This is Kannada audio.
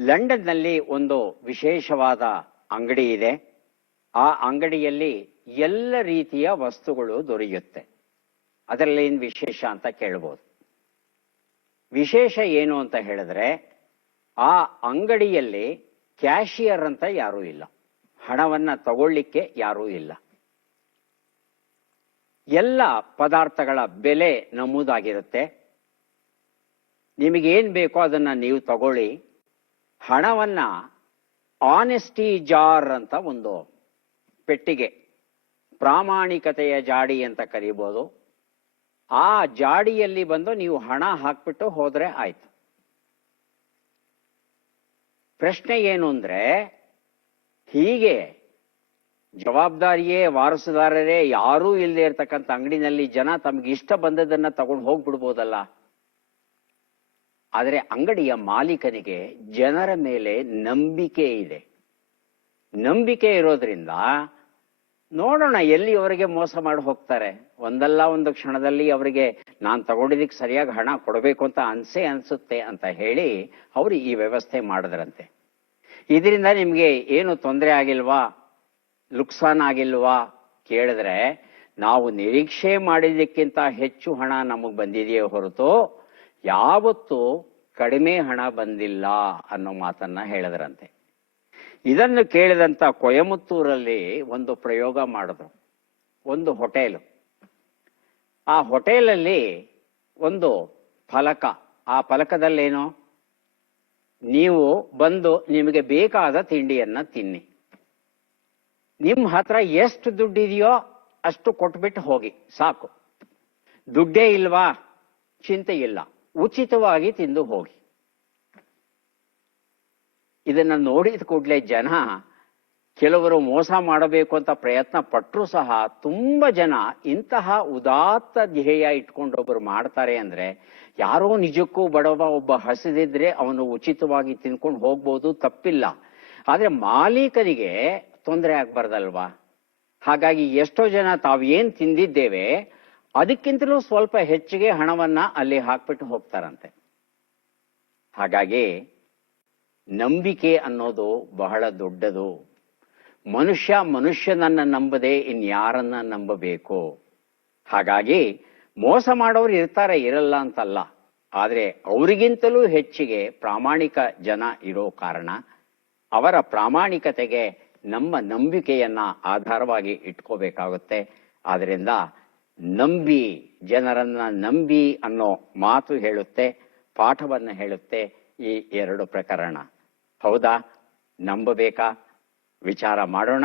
ಲಂಡನ್ನಲ್ಲಿ ಒಂದು ವಿಶೇಷವಾದ ಅಂಗಡಿ ಇದೆ. ಆ ಅಂಗಡಿಯಲ್ಲಿ ಎಲ್ಲ ರೀತಿಯ ವಸ್ತುಗಳು ದೊರೆಯುತ್ತೆ. ಅದರಲ್ಲಿ ಏನು ವಿಶೇಷ ಅಂತ ಕೇಳ್ಬೋದು. ವಿಶೇಷ ಏನು ಅಂತ ಹೇಳಿದ್ರೆ, ಆ ಅಂಗಡಿಯಲ್ಲಿ ಕ್ಯಾಶಿಯರ್ ಅಂತ ಯಾರೂ ಇಲ್ಲ. ಹಣವನ್ನು ತಗೊಳ್ಳಿಕ್ಕೆ ಯಾರೂ ಇಲ್ಲ. ಎಲ್ಲ ಪದಾರ್ಥಗಳ ಬೆಲೆ ನಮೂದಾಗಿರುತ್ತೆ. ನಿಮಗೇನು ಬೇಕೋ ಅದನ್ನು ನೀವು ತಗೊಳ್ಳಿ. ಹಣವನ್ನ ಆನೆಸ್ಟಿ ಜಾರ್ ಅಂತ ಒಂದು ಪೆಟ್ಟಿಗೆ, ಪ್ರಾಮಾಣಿಕತೆಯ ಜಾಡಿ ಅಂತ ಕರಿಬೋದು. ಆ ಜಾಡಿಯಲ್ಲಿ ಬಂದು ನೀವು ಹಣ ಹಾಕ್ಬಿಟ್ಟು ಹೋದ್ರೆ ಆಯ್ತು. ಪ್ರಶ್ನೆ ಏನು ಅಂದ್ರೆ, ಹೀಗೆ ಜವಾಬ್ದಾರಿಯೇ ವಾರಸುದಾರರೇ ಯಾರೂ ಇಲ್ಲದೆ ಇರ್ತಕ್ಕಂಥ ಅಂಗಡಿನಲ್ಲಿ ಜನ ತಮ್ಗೆ ಇಷ್ಟ ಬಂದದನ್ನ ತಗೊಂಡು ಹೋಗ್ಬಿಡ್ಬೋದಲ್ಲ. ಆದರೆ ಅಂಗಡಿಯ ಮಾಲೀಕನಿಗೆ ಜನರ ಮೇಲೆ ನಂಬಿಕೆ ಇದೆ. ನಂಬಿಕೆ ಇರೋದ್ರಿಂದ ನೋಡೋಣ ಎಲ್ಲಿ ಅವರಿಗೆ ಮೋಸ ಮಾಡಿ ಹೋಗ್ತಾರೆ. ಒಂದಲ್ಲ ಒಂದು ಕ್ಷಣದಲ್ಲಿ ಅವರಿಗೆ ನಾನು ತಗೊಂಡಿದ್ದಕ್ಕೆ ಸರಿಯಾಗಿ ಹಣ ಕೊಡಬೇಕು ಅಂತ ಅನ್ಸೆ ಅನ್ಸುತ್ತೆ ಅಂತ ಹೇಳಿ ಅವರು ಈ ವ್ಯವಸ್ಥೆ ಮಾಡಿದ್ರಂತೆ. ಇದರಿಂದ ನಿಮಗೆ ಏನು ತೊಂದರೆ ಆಗಿಲ್ವಾ? ಲುಕ್ಸಾನ್ ಆಗಿಲ್ವಾ? ಕೇಳಿದ್ರೆ ನಾವು ನಿರೀಕ್ಷೆ ಮಾಡಿದ್ದಕ್ಕಿಂತ ಹೆಚ್ಚು ಹಣ ನಮಗೆ ಬಂದಿದೆಯೇ ಹೊರತು ಯಾವತ್ತೂ ಕಡಿಮೆ ಹಣ ಬಂದಿಲ್ಲ ಅನ್ನೋ ಮಾತನ್ನ ಹೇಳಿದ್ರಂತೆ. ಇದನ್ನು ಕೇಳಿದಂತ ಕೊಯಮತ್ತೂರಲ್ಲಿ ಒಂದು ಪ್ರಯೋಗ ಮಾಡಿದ್ರು, ಒಂದು ಹೋಟೆಲು. ಆ ಹೋಟೆಲಲ್ಲಿ ಒಂದು ಫಲಕ, ಆ ಫಲಕದಲ್ಲೇನು? ನೀವು ಬಂದು ನಿಮಗೆ ಬೇಕಾದ ತಿಂಡಿಯನ್ನ ತಿನ್ನಿ. ನಿಮ್ಮ ಹತ್ರ ಎಷ್ಟು ದುಡ್ಡಿದೆಯೋ ಅಷ್ಟು ಕೊಟ್ಬಿಟ್ಟು ಹೋಗಿ, ಸಾಕು. ದುಡ್ಡೇ ಇಲ್ವಾ? ಚಿಂತೆ ಇಲ್ಲ. ಉಚಿತವಾಗಿ ತಿಂದು ಹೋಗಿ. ಇದನ್ನ ನೋಡಿದ ಕೂಡಲೇ ಜನ ಕೆಲವರು ಮೋಸ ಮಾಡಬೇಕು ಅಂತ ಪ್ರಯತ್ನ ಪಟ್ಟರು ಸಹ ತುಂಬಾ ಜನ ಇಂತಹ ಉದಾತ್ತ ಧ್ಯೇಯ ಇಟ್ಕೊಂಡೊಬ್ಬರು ಮಾಡ್ತಾರೆ ಅಂದ್ರೆ ಯಾರೋ ನಿಜಕ್ಕೂ ಬಡವ ಒಬ್ಬ ಹಸಿದಿದ್ರೆ ಅವನು ಉಚಿತವಾಗಿ ತಿನ್ಕೊಂಡು ಹೋಗ್ಬೋದು ತಪ್ಪಿಲ್ಲ. ಆದ್ರೆ ಮಾಲೀಕನಿಗೆ ತೊಂದರೆ ಆಗ್ಬಾರ್ದಲ್ವಾ? ಹಾಗಾಗಿ ಎಷ್ಟೋ ಜನ ತಾವೇನ್ ತಿಂದಿದ್ದೇವೆ ಅದಕ್ಕಿಂತಲೂ ಸ್ವಲ್ಪ ಹೆಚ್ಚಿಗೆ ಹಣವನ್ನ ಅಲ್ಲಿ ಹಾಕ್ಬಿಟ್ಟು ಹೋಗ್ತಾರಂತೆ. ಹಾಗಾಗಿ ನಂಬಿಕೆ ಅನ್ನೋದು ಬಹಳ ದೊಡ್ಡದು. ಮನುಷ್ಯ ಮನುಷ್ಯನನ್ನ ನಂಬದೆ ಇನ್ಯಾರನ್ನ ನಂಬಬೇಕು? ಹಾಗಾಗಿ ಮೋಸ ಮಾಡೋರು ಇರ್ತಾರೆ, ಇರಲ್ಲ ಅಂತಲ್ಲ. ಆದ್ರೆ ಅವರಿಗಿಂತಲೂ ಹೆಚ್ಚಿಗೆ ಪ್ರಾಮಾಣಿಕ ಜನ ಇರೋ ಕಾರಣ ಅವರ ಪ್ರಾಮಾಣಿಕತೆಗೆ ನಮ್ಮ ನಂಬಿಕೆಯನ್ನ ಆಧಾರವಾಗಿ ಇಟ್ಕೋಬೇಕಾಗುತ್ತೆ. ಆದ್ರಿಂದ ನಂಬಿ, ಜನರನ್ನ ನಂಬಿ ಅನ್ನೋ ಮಾತು ಹೇಳುತ್ತೆ, ಪಾಠವನ್ನು ಹೇಳುತ್ತೆ ಈ ಎರಡು ಪ್ರಕರಣ. ಹೌದಾ? ನಂಬಬೇಕಾ? ವಿಚಾರ ಮಾಡೋಣ.